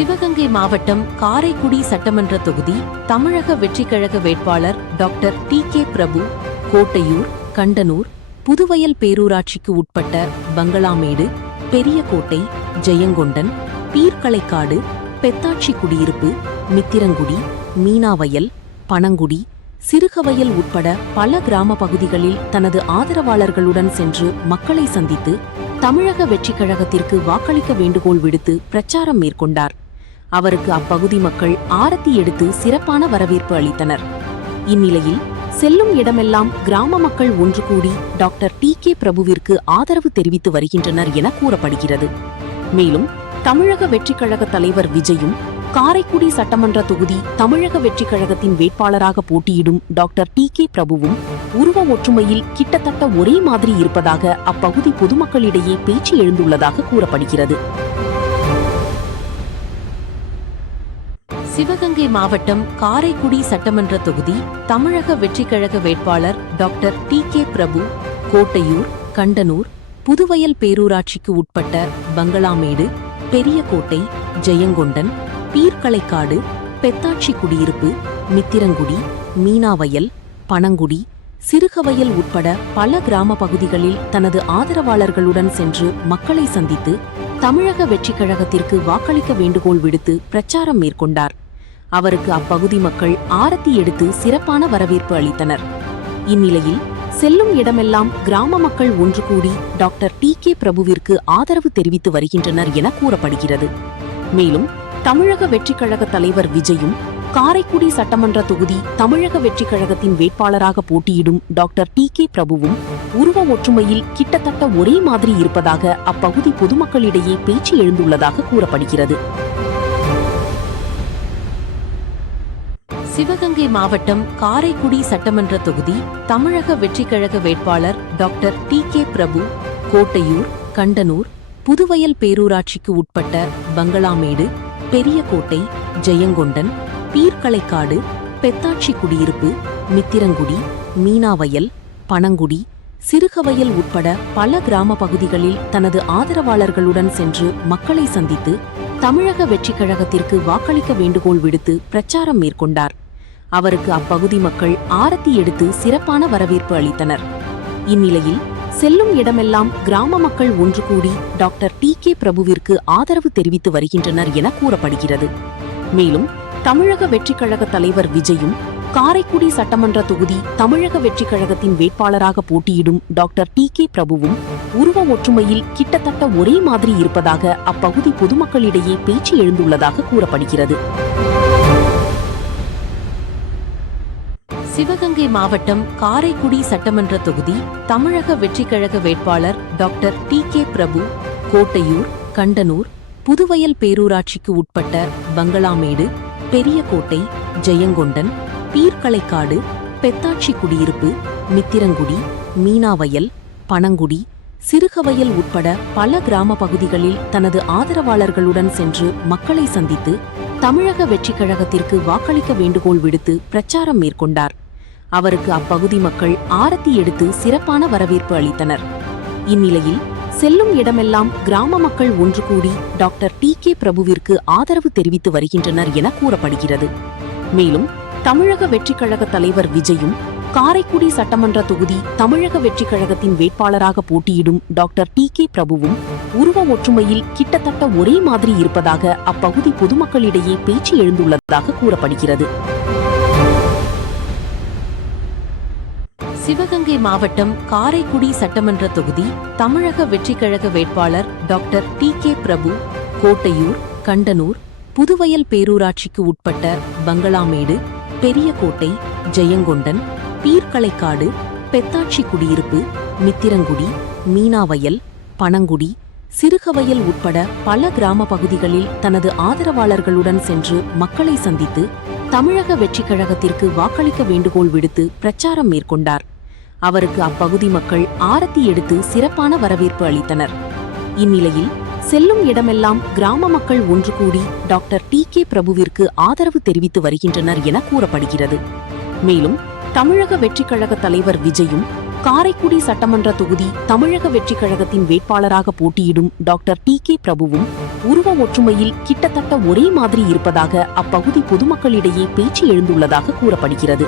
சிவகங்கை மாவட்டம் காரைக்குடி சட்டமன்ற தொகுதி தமிழக வெற்றிக்கழக வேட்பாளர் டாக்டர் டி.கே. பிரபு கோட்டையூர், கண்டனூர், புதுவயல் பேரூராட்சிக்கு உட்பட்ட பங்களாமேடு, பெரியகோட்டை, ஜெயங்கொண்டன், பீர்க்கலைக்காடு, பெத்தாட்சி குடியிருப்பு, மித்திரங்குடி, மீனாவயல், பனங்குடி, சிறுகவயல் உட்பட பல கிராம பகுதிகளில் தனது ஆதரவாளர்களுடன் சென்று மக்களை சந்தித்து தமிழக வெற்றிக் கழகத்திற்கு வாக்களிக்க வேண்டுகோள் விடுத்து பிரச்சாரம் மேற்கொண்டார். அவருக்கு அப்பகுதி மக்கள் ஆரத்தி எடுத்து சிறப்பான வரவேற்பு அளித்தனர். இந்நிலையில் செல்லும் இடமெல்லாம் கிராம மக்கள் ஒன்று கூடி டாக்டர் டி.கே. பிரபுவிற்கு ஆதரவு தெரிவித்து வருகின்றனர் என கூறப்படுகிறது. மேலும் தமிழக வெற்றிக் கழக தலைவர் விஜயும் காரைக்குடி சட்டமன்ற தொகுதி தமிழக வெற்றிக் கழகத்தின் வேட்பாளராக போட்டியிடும் டாக்டர் டி.கே. பிரபுவும் உருவ ஒற்றுமையில் கிட்டத்தட்ட ஒரே மாதிரி இருப்பதாக அப்பகுதி பொதுமக்களிடையே பேச்சு எழுந்துள்ளதாக கூறப்படுகிறது. சிவகங்கை மாவட்டம் காரைக்குடி சட்டமன்ற தொகுதி தமிழக வெற்றிக் கழக வேட்பாளர் டாக்டர் டி.கே. பிரபு கோட்டையூர், கண்டனூர், புதுவயல் பேரூராட்சிக்கு உட்பட்ட பங்களாமேடு, பெரியகோட்டை, ஜெயங்கொண்டன், பீர்க்கலைக்காடு, பெத்தாட்சி குடியிருப்பு, மித்திரங்குடி, மீனாவயல், பனங்குடி, சிறுகவயல் உட்பட பல கிராம பகுதிகளில் தனது ஆதரவாளர்களுடன் சென்று மக்களை சந்தித்து தமிழக வெற்றிக் கழகத்திற்கு வாக்களிக்க வேண்டுகோள் விடுத்து பிரச்சாரம் மேற்கொண்டார். அவருக்கு அப்பகுதி மக்கள் ஆரத்தி எடுத்து சிறப்பான வரவேற்பு அளித்தனர். இந்நிலையில் செல்லும் இடமெல்லாம் கிராம மக்கள் ஒன்று கூடி டாக்டர் டி.கே. பிரபுவிற்கு ஆதரவு தெரிவித்து வருகின்றனர் என கூறப்படுகிறது. மேலும் தமிழக வெற்றிக் கழக தலைவர் விஜயும் காரைக்குடி சட்டமன்ற தொகுதி தமிழக வெற்றிக் கழகத்தின் வேட்பாளராக போட்டியிடும் டாக்டர் டி.கே. பிரபுவும் உருவ ஒற்றுமையில் கிட்டத்தட்ட ஒரே மாதிரி இருப்பதாக அப்பகுதி பொதுமக்களிடையே பேச்சு எழுந்துள்ளதாக கூறப்படுகிறது. சிவகங்கை மாவட்டம் காரைக்குடி சட்டமன்ற தொகுதி தமிழக வெற்றிக் கழக வேட்பாளர் டாக்டர் டி.கே. பிரபு கோட்டையூர், கண்டனூர், புதுவயல் பேரூராட்சிக்கு உட்பட்ட பங்களாமேடு, பெரியகோட்டை, ஜெயங்கொண்டன், பீர்க்கலைக்காடு, பெத்தாட்சி குடியிருப்பு, மித்திரங்குடி, மீனாவயல், பனங்குடி, சிறுகவயல் உட்பட பல கிராம பகுதிகளில் தனது ஆதரவாளர்களுடன் சென்று மக்களை சந்தித்து தமிழக வெற்றிக் கழகத்திற்கு வாக்களிக்க வேண்டுகோள் விடுத்து பிரச்சாரம் மேற்கொண்டார். அவருக்கு அப்பகுதி மக்கள் ஆரத்தி எடுத்து சிறப்பான வரவேற்பு அளித்தனர். இந்நிலையில் செல்லும் இடமெல்லாம் கிராம மக்கள் ஒன்று கூடி டாக்டர் டி.கே. பிரபுவிற்கு ஆதரவு தெரிவித்து வருகின்றனர் என கூறப்படுகிறது. மேலும் தமிழக வெற்றிக் கழக தலைவர் விஜயும் காரைக்குடி சட்டமன்ற தொகுதி தமிழக வெற்றிக் கழகத்தின் வேட்பாளராக போட்டியிடும் டாக்டர் டி.கே. பிரபுவும் உருவ ஒற்றுமையில் கிட்டத்தட்ட ஒரே மாதிரி இருப்பதாக அப்பகுதி பொதுமக்களிடையே பேச்சு எழுந்துள்ளதாக கூறப்படுகிறது. சிவகங்கை மாவட்டம் காரைக்குடி சட்டமன்ற தொகுதி தமிழக வெற்றிக் கழக வேட்பாளர் டாக்டர் டி.கே. பிரபு கோட்டையூர், கண்டனூர், புதுவயல் பேரூராட்சிக்கு உட்பட்ட பங்களாமேடு, பெரியகோட்டை, ஜெயங்கொண்டன், பீர்க்கலைக்காடு, பெத்தாட்சி குடியிருப்பு, மித்திரங்குடி, மீனாவயல், பனங்குடி, சிறுகவயல் உட்பட பல கிராம பகுதிகளில் தனது ஆதரவாளர்களுடன் சென்று மக்களை சந்தித்து தமிழக வெற்றிக் கழகத்திற்கு வாக்களிக்க வேண்டுகோள் விடுத்து பிரச்சாரம் மேற்கொண்டார். அவருக்கு அப்பகுதி மக்கள் ஆரத்தி எடுத்து சிறப்பான வரவேற்பு அளித்தனர். இந்நிலையில் செல்லும் இடமெல்லாம் கிராம மக்கள் ஒன்று கூடி டாக்டர் டி.கே. பிரபுவிற்கு ஆதரவு தெரிவித்து வருகின்றனர் என கூறப்படுகிறது. மேலும் தமிழக வெற்றிக் கழக தலைவர் விஜயும் காரைக்குடி சட்டமன்ற தொகுதி தமிழக வெற்றிக் கழகத்தின் வேட்பாளராக போட்டியிடும் டாக்டர் டி.கே. பிரபுவும் உருவ ஒற்றுமையில் கிட்டத்தட்ட ஒரே மாதிரி இருப்பதாக அப்பகுதி பொதுமக்களிடையே பேச்சு எழுந்துள்ளதாக கூறப்படுகிறது. சிவகங்கை மாவட்டம் காரைக்குடி சட்டமன்ற தொகுதி தமிழக வெற்றிக் கழக வேட்பாளர் டாக்டர் டி.கே. பிரபு கோட்டையூர், கண்டனூர், புதுவயல் பேரூராட்சிக்கு உட்பட்ட பங்களாமேடு, பெரியகோட்டை, ஜெயங்கொண்டன், பீர்க்கலைக்காடு, பெத்தாட்சி குடியிருப்பு, மித்திரங்குடி, மீனாவயல், பனங்குடி, சிறுகவயல் உட்பட பல கிராம பகுதிகளில் தனது ஆதரவாளர்களுடன் சென்று மக்களை சந்தித்து தமிழக வெற்றிக் கழகத்திற்கு வாக்களிக்க வேண்டுகோள் விடுத்து பிரச்சாரம் மேற்கொண்டார். அவருக்கு அப்பகுதி மக்கள் ஆரத்தி எடுத்து சிறப்பான வரவேற்பு அளித்தனர். இந்நிலையில் செல்லும் இடமெல்லாம் கிராம மக்கள் ஒன்று கூடி டாக்டர் டி.கே. பிரபுவிற்கு ஆதரவு தெரிவித்து வருகின்றனர் என கூறப்படுகிறது. மேலும் தமிழக வெற்றிக் கழக தலைவர் விஜயும் காரைக்குடி சட்டமன்ற தொகுதி தமிழக வெற்றிக் கழகத்தின் வேட்பாளராக போட்டியிடும் டாக்டர் டி.கே. பிரபுவும் உருவ ஒற்றுமையில் கிட்டத்தட்ட ஒரே மாதிரி இருப்பதாக அப்பகுதி பொதுமக்களிடையே பேச்சு எழுந்துள்ளதாக கூறப்படுகிறது.